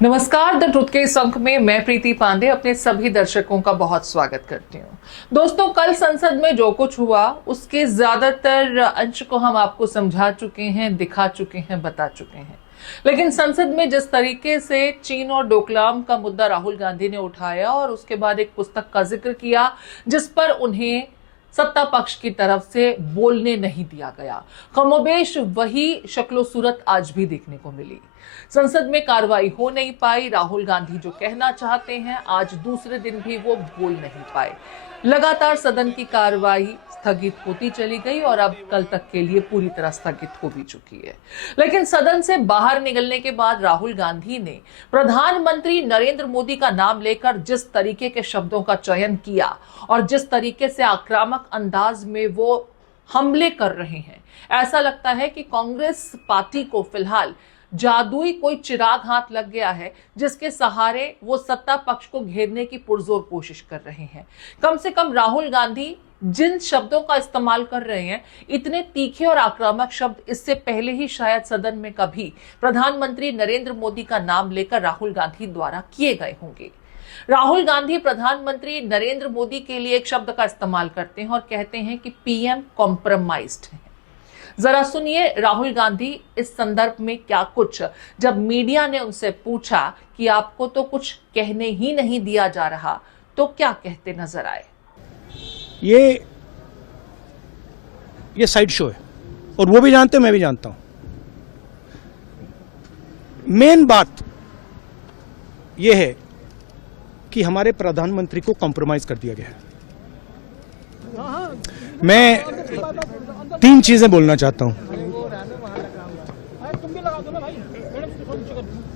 नमस्कार, the truth के इस अंक में मैं प्रीति पांडे अपने सभी दर्शकों का बहुत स्वागत करती हूँ। दोस्तों, कल संसद में जो कुछ हुआ उसके ज्यादातर अंश को हम आपको समझा चुके हैं, दिखा चुके हैं, बता चुके हैं। लेकिन संसद में जिस तरीके से चीन और डोकलाम का मुद्दा राहुल गांधी ने उठाया और उसके बाद एक पुस्तक का जिक्र किया जिस पर उन्हें सत्ता पक्ष की तरफ से बोलने नहीं दिया गया, कमोबेश वही शक्लो सूरत आज भी देखने को मिली। संसद में कार्रवाई हो नहीं पाई। राहुल गांधी जो कहना चाहते हैं आज दूसरे दिन भी वो बोल नहीं पाए। लगातार सदन की कार्रवाई स्थगित होती चली गई और अब कल तक के लिए पूरी तरह स्थगित हो भी चुकी है। लेकिन सदन से बाहर निकलने के बाद राहुल गांधी ने प्रधानमंत्री नरेंद्र मोदी का नाम लेकर जिस तरीके के शब्दों का चयन किया और जिस तरीके से आक्रामक अंदाज में वो हमले कर रहे हैं, ऐसा लगता है कि कांग्रेस पार्टी को फिलहाल जादुई कोई चिराग हाथ लग गया है जिसके सहारे वो सत्ता पक्ष को घेरने की पुरजोर कोशिश कर रहे हैं। कम से कम राहुल गांधी जिन शब्दों का इस्तेमाल कर रहे हैं, इतने तीखे और आक्रामक शब्द इससे पहले ही शायद सदन में कभी प्रधानमंत्री नरेंद्र मोदी का नाम लेकर राहुल गांधी द्वारा किए गए होंगे। राहुल गांधी प्रधानमंत्री नरेंद्र मोदी के लिए एक शब्द का इस्तेमाल करते हैं और कहते हैं कि पीएम कॉम्प्रोमाइज्ड है। जरा सुनिए राहुल गांधी इस संदर्भ में क्या कुछ, जब मीडिया ने उनसे पूछा कि आपको तो कुछ कहने ही नहीं दिया जा रहा, तो क्या कहते नजर आए। ये साइड शो है और वो भी जानते हैं, मैं भी जानता हूं। मेन बात यह है कि हमारे प्रधानमंत्री को कॉम्प्रोमाइज कर दिया गया है। मैं तीन चीजें बोलना चाहता हूं।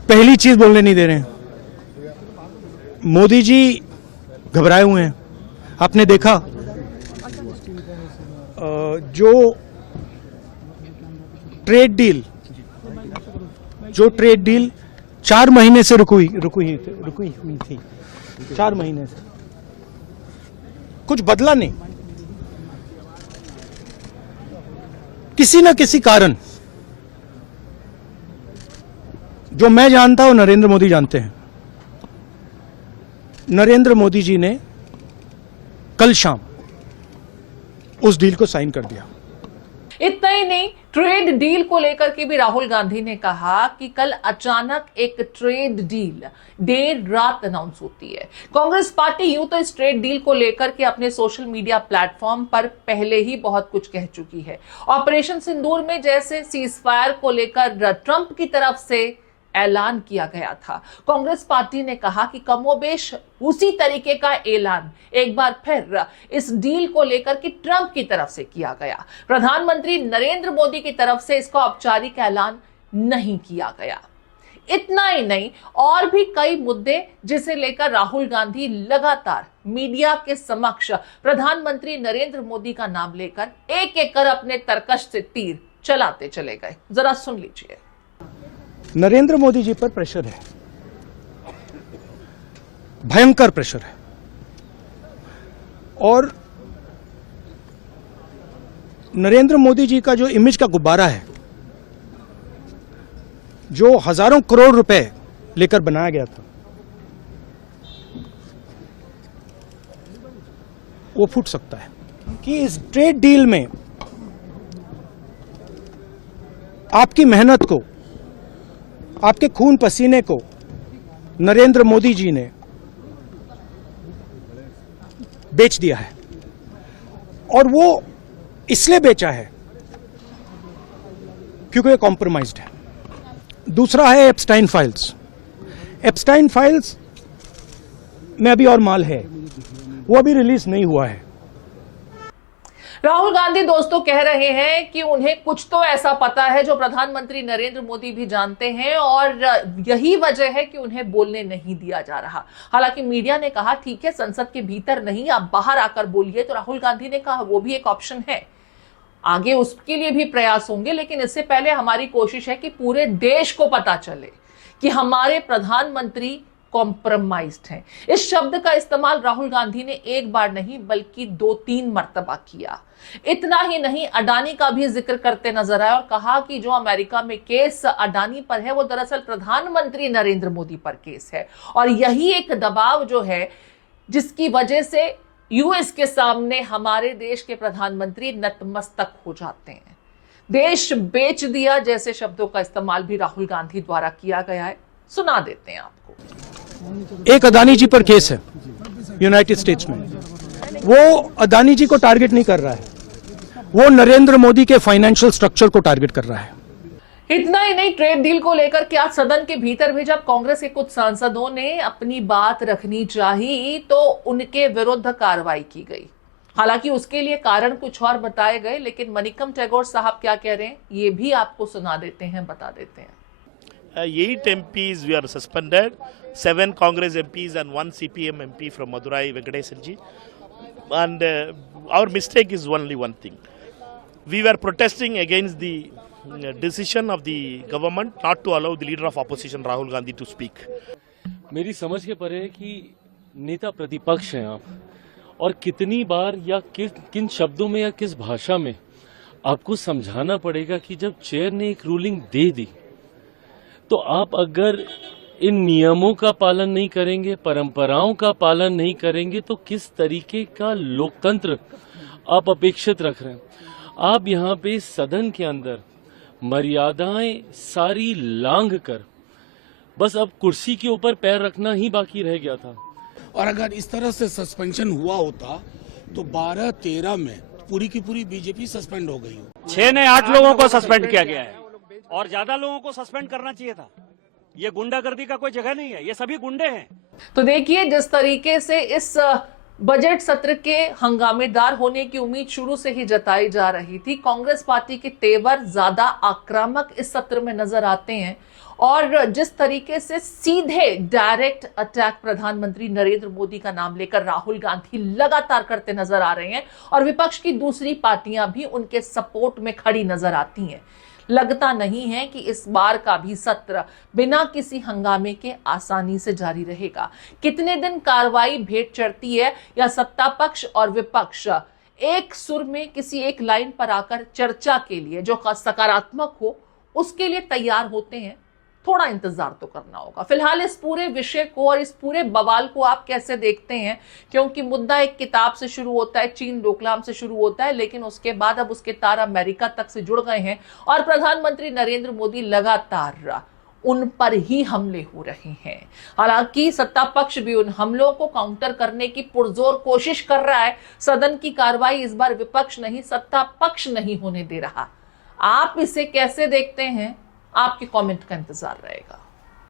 पहली चीज बोलने नहीं दे रहे हैं, मोदी जी घबराए हुए हैं। आपने देखा जो ट्रेड डील 4 महीने से रुकी हुई थी 4 महीने से कुछ बदला नहीं। किसी न किसी कारण, जो मैं जानता हूं नरेंद्र मोदी जानते हैं, नरेंद्र मोदी जी ने कल शाम उस डील को साइन कर दिया। इतना ही नहीं, ट्रेड डील को लेकर के भी राहुल गांधी ने कहा कि कल अचानक एक ट्रेड डील देर रात अनाउंस होती है। कांग्रेस पार्टी यूं तो इस ट्रेड डील को लेकर के अपने सोशल मीडिया प्लेटफॉर्म पर पहले ही बहुत कुछ कह चुकी है। ऑपरेशन सिंदूर में जैसे सीज फायर को लेकर ट्रंप की तरफ से ऐलान किया गया था, कांग्रेस पार्टी ने कहा कि कमोबेश उसी तरीके का ऐलान एक बार फिर इस डील को लेकर कि ट्रंप की तरफ से किया गया। प्रधानमंत्री नरेंद्र मोदी की तरफ से इसका औपचारिक ऐलान नहीं किया गया। इतना ही नहीं, और भी कई मुद्दे जिसे लेकर राहुल गांधी लगातार मीडिया के समक्ष प्रधानमंत्री नरेंद्र मोदी का नाम लेकर एक एक कर अपने तरकश से तीर चलाते चले गए। जरा सुन लीजिए। नरेंद्र मोदी जी पर प्रेशर है, भयंकर प्रेशर है, और नरेंद्र मोदी जी का जो इमेज का गुब्बारा है, जो हजारों करोड़ रुपए लेकर बनाया गया था, वो फूट सकता है। कि इस ट्रेड डील में आपकी मेहनत को, आपके खून पसीने को नरेंद्र मोदी जी ने बेच दिया है, और वो इसलिए बेचा है क्योंकि ये कॉम्प्रोमाइज्ड है। दूसरा है एप्स्टाइन फाइल्स। एप्स्टाइन फाइल्स में अभी और माल है, वो अभी रिलीज नहीं हुआ है। राहुल गांधी दोस्तों कह रहे हैं कि उन्हें कुछ तो ऐसा पता है जो प्रधानमंत्री नरेंद्र मोदी भी जानते हैं, और यही वजह है कि उन्हें बोलने नहीं दिया जा रहा। हालांकि मीडिया ने कहा ठीक है, संसद के भीतर नहीं, आप बाहर आकर बोलिए, तो राहुल गांधी ने कहा वो भी एक ऑप्शन है, आगे उसके लिए भी प्रयास होंगे। लेकिन इससे पहले हमारी कोशिश है कि पूरे देश को पता चले कि हमारे प्रधानमंत्री कॉम्प्रोमाइज्ड हैं। इस शब्द का इस्तेमाल राहुल गांधी ने एक बार नहीं बल्कि 2-3 मर्तबा किया। इतना ही नहीं, अडानी का भी जिक्र करते नजर आए और कहा कि जो अमेरिका में केस अडानी पर है वो दरअसल प्रधानमंत्री नरेंद्र मोदी पर केस है और यही एक दबाव जो है जिसकी वजह से यूएस के सामने हमारे देश के प्रधानमंत्री नतमस्तक हो जाते हैं। देश बेच दिया जैसे शब्दों का इस्तेमाल भी राहुल गांधी द्वारा किया गया है। सुना देते हैं आपको। एक अदानी जी पर केस है यूनाइटेड स्टेट्स में, वो अदानी जी को टारगेट नहीं कर रहा है, वो नरेंद्र मोदी के फाइनेंशियल स्ट्रक्चर को टारगेट कर रहा है। इतना ही नहीं, ट्रेड डील को लेकर के आज सदन के भीतर भी जब कांग्रेस के कुछ सांसदों ने अपनी बात रखनी चाहिए तो उनके विरुद्ध कार्रवाई की गई। हालांकि उसके लिए कारण कुछ और बताए गए, लेकिन मनिकम टैगोर साहब क्या कह रहे हैं ये भी आपको सुना देते हैं, बता देते हैं। 8 MPs were suspended, 7 Congress MPs and 1 CPM MP from Madurai, Venkatesan ji. And our mistake is only one thing. We were protesting against the decision of the government not to allow the leader of opposition Rahul Gandhi to speak. मेरी समझ के परे है कि नेता प्रतिपक्ष हैं आप और कितनी बार या किन शब्दों में या किस भाषा में आपको समझाना पड़ेगा कि जब चेयर ने एक रूलिंग दे दी तो आप अगर इन नियमों का पालन नहीं करेंगे, परंपराओं का पालन नहीं करेंगे तो किस तरीके का लोकतंत्र आप अपेक्षित रख रहे हैं। आप यहाँ पे सदन के अंदर मर्यादाएं सारी लांघ कर बस अब कुर्सी के ऊपर पैर रखना ही बाकी रह गया था। और अगर इस तरह से सस्पेंशन हुआ होता तो 12-13 में पूरी की पूरी बीजेपी सस्पेंड हो गई हो। 6 ने 8 लोगों को सस्पेंड किया गया है और ज्यादा लोगों को सस्पेंड करना चाहिए था। ये गुंडागर्दी का कोई जगह नहीं है, ये सभी गुंडे हैं। तो देखिए, जिस तरीके से इस बजट सत्र के हंगामेदार होने की उम्मीद शुरू से ही जताई जा रही थी, कांग्रेस पार्टी के तेवर ज्यादा आक्रामक इस सत्र में नजर आते हैं और जिस तरीके से सीधे डायरेक्ट अटैक प्रधानमंत्री नरेंद्र मोदी का नाम लेकर राहुल गांधी लगातार करते नजर आ रहे हैं और विपक्ष की दूसरी पार्टियां भी उनके सपोर्ट में खड़ी नजर आती हैं। लगता नहीं है कि इस बार का भी सत्र बिना किसी हंगामे के आसानी से जारी रहेगा। कितने दिन कार्रवाई भेंट चढ़ती है या सत्ता पक्ष और विपक्ष एक सुर में किसी एक लाइन पर आकर चर्चा के लिए जो सकारात्मक हो उसके लिए तैयार होते हैं, थोड़ा इंतजार तो करना होगा। फिलहाल इस पूरे विषय को और इस पूरे बवाल को आप कैसे देखते हैं, क्योंकि मुद्दा एक किताब से शुरू होता है, चीन डोकलाम से शुरू होता है, लेकिन उसके बाद अब उसके तार अमेरिका तक से जुड़ गए हैं और प्रधानमंत्री नरेंद्र मोदी लगातार उन पर ही हमले हो रहे हैं। हालांकि सत्ता पक्ष भी उन हमलों को काउंटर करने की पुरजोर कोशिश कर रहा है। सदन की कार्रवाई इस बार विपक्ष नहीं, सत्ता पक्ष नहीं होने दे रहा। आप इसे कैसे देखते हैं? आपके कमेंट का इंतजार रहेगा।